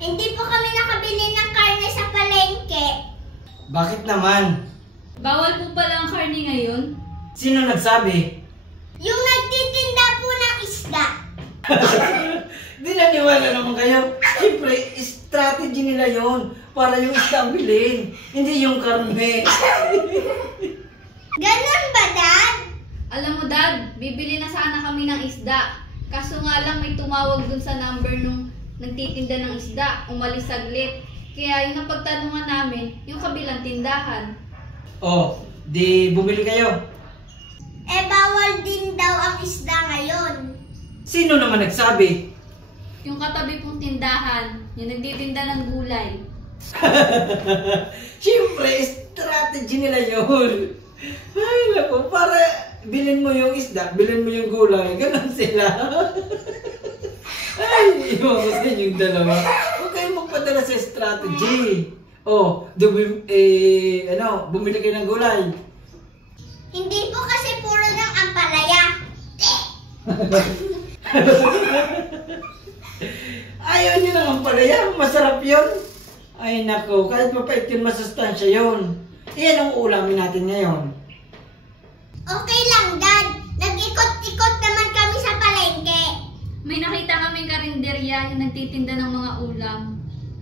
Hindi po kami nakabili ng karne sa palengke. Bakit naman? Bawal po pala ang karne ngayon. Sino nagsabi? Yung nagtitinda po ng isda. Di naniwala naman kayo. Siyempre, strategy nila yon para yung isda ang bilhin, hindi yung karne. Ganun ba, Dad? Alam mo, Dad, bibili na sana kami ng isda. Kaso nga lang may tumawag dun sa number nung nagtitinda ng isda. Umalis saglit. Kaya yung napagtanungan namin, yung kabilang tindahan. Oh, di bumili kayo. Bawal din daw ang isda ngayon. Sino naman nagsabi? Yung katabi pong tindahan, yung nagtitinda ng gulay. Siyempre, strategy nila yun. Ay, naku, para bilhin mo yung isda, bilhin mo yung gulay, ganun sila. Ay, iwan ko sa inyong dalawa. Huwag kayong magpadala sa strategy. Oh, bumili kayo ng gulay. Hindi po kasi puro ng ampalaya. Ayaw nyo naman pala yan. Masarap yun. Ay nako, kahit mapait yun, masustansya yun. Iyan ang ulamin natin ngayon. Okay lang, Dad. Nag-ikot-ikot naman kami sa palengke. May nakita kaming karinderya yung nagtitinda ng mga ulam.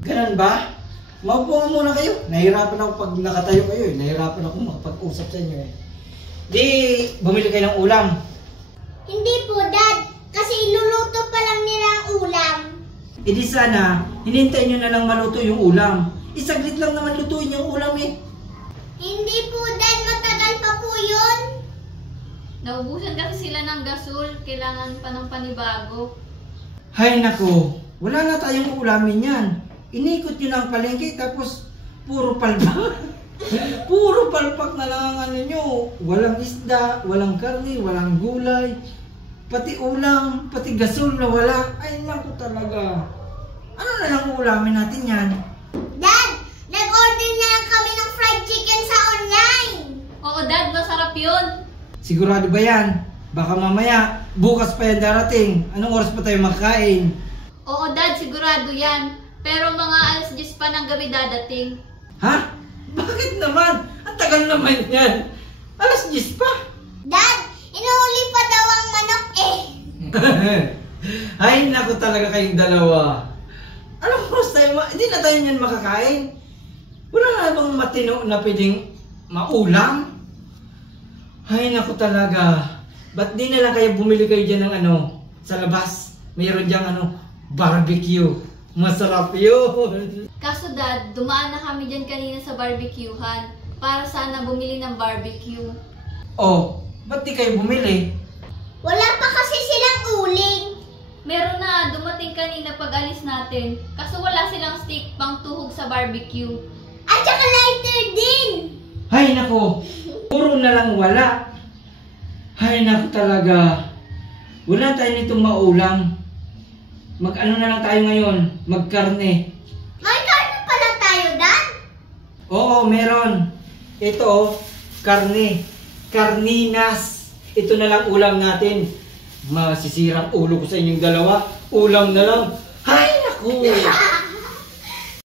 Ganun ba? Maupo nga muna kayo. Nahirapan ako pag nakatayo kayo eh. Nahirapan ako makapag-usap sa inyo eh. Di, bumili kayo ng ulam. Hindi po, Dad. Kasi iluluto pa lang nila ang ulam. E di sana, hinintay nyo na lang maluto yung ulam. Isaglit lang naman lutuin yung ulam eh. Hindi po, Dad. Matagal pa po yun. Naubusan kasi sila ng gasol, kailangan pa ng panibago. Hay nako, wala na tayong ulamin yan. Inikot nyo na ang palengke tapos puro palpak. Puro palpak na lang ang ano nyo. Walang isda, walang karne, walang gulay. Pati ulam, pati gasol na wala. Ay naku talaga. Ano na lang ulamin natin yan? Dad, nag-order na lang kami ng fried chicken sa online. Oo, Dad, masarap yun. Sigurado ba yan? Baka mamaya, bukas pa yan darating. Anong oras pa tayo makakain? Oo, Dad, sigurado yan. Pero mga alas 10 pa ng gabi dadating. Ha? Bakit naman? Ang tagal naman yan. Alas 10 pa. Dad, inuuli pa daw ang manok eh. Ay, naku talaga kayong dalawa. Anong oras tayo? Hindi na tayo niyan makakain. Wala na bang matino na pwedeng maulam? Ay, naku talaga. Ba't di na lang kayo bumili kayo dyan ng sa labas? Mayroon dyan barbecue. Masarap yun. Kaso, Dad, dumaan na kami dyan kanina sa barbecuehan para sana bumili ng barbecue. Oh, ba't di kayo bumili? Wala pa kasi silang uling. Meron na, dumating kanina pag alis natin. Kaso wala silang stick pang tuhog sa barbecue. At saka lighter din. Ay, naku. Puro na lang wala. Ay, naku talaga. Wala tayo nitong maulam. Mag-ano na lang tayo ngayon? Magkarne. May karne pala tayo, Dad. Oo, meron. Ito, karne. Karninas. Ito na lang ulam natin. Masisirang ulo ko sa inyong dalawa. Ulam na lang. Ay, naku!